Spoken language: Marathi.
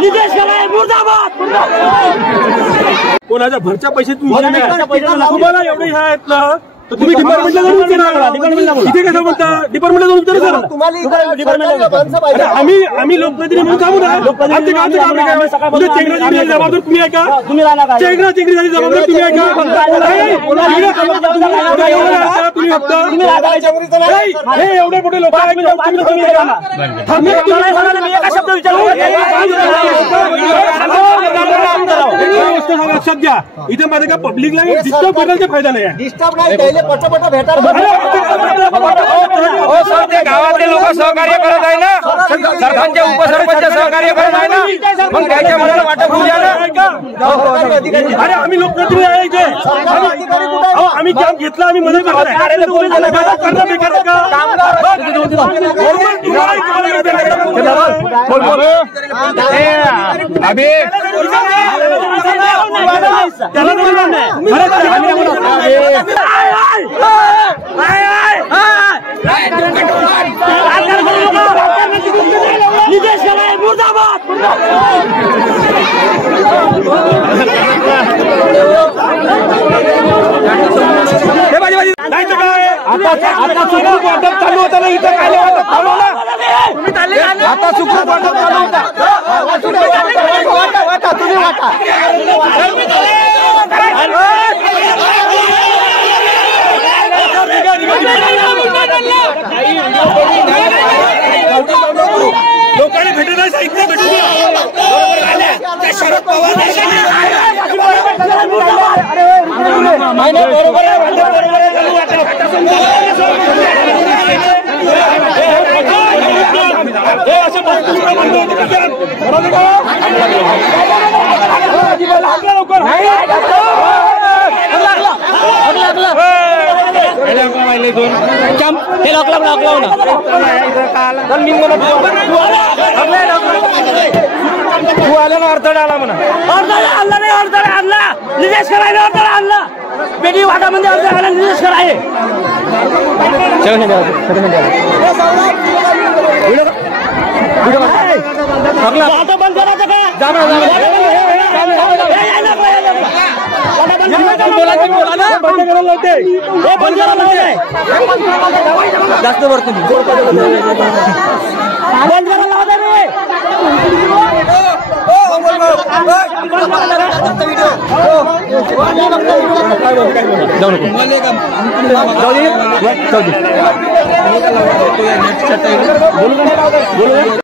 नितेश कराळे मुर्दाबाद। कोणाच्या भरच्या पैसे तुम्हाला एवढे ह्या आहेत ना, तर तुम्ही डिपार्टमेंटला जाऊन विचारा। इथे कसं म्हणता डिपार्टमेंटला जाऊन विचारा सर। आम्ही लोकप्रतिनिधी म्हणून कामू ना, आमच्या गावचं काम आहे का? चेंगराची जबाबदार तुम्ही आहे का? चेंगराची जबाबदार तुम्ही आहे का? तुम्ही फक्त हे एवढे मोठे लोक लक्षात घ्या। इथे माझ्या का पब्लिकला डिस्टर्ब करायचा फायदा नाही आहे। डिस्टर्ब नाही पहिले पटपट भेटा। गावातले लोक सहकार्य करत आहे ना, सरपंच उपसरपंच सहकार्य करत आहे ना, मग त्याच्या मनाला वाटप होऊ द्या ना। अरे आम्ही लोकप्रतिनिधी आहे इथे, आम्ही काम घेतला, आम्ही मदत करणार नितेश कराळे मुर्दाबाद। आता सुखरूप वाटप चालू होतं ना, इथं काय वाटप चालू ना, आता सुखरूप वाटप चालू होता। तुम्ही वाटा लोकांनी भेटत आहे, साहित्य भेटून शरद पवार बरोबर आहे। तू आला ना, अडथळा आला म्हणा, अडथळा आणला नाही, अडथळा आणला नितेश कराळे, अडथळा आणला पेटी वाटामध्ये अडथळा आणला नितेश कराळे। आता बंद करायचं का? जास्त वरती बंद करायला लावता रे। जाऊ दे।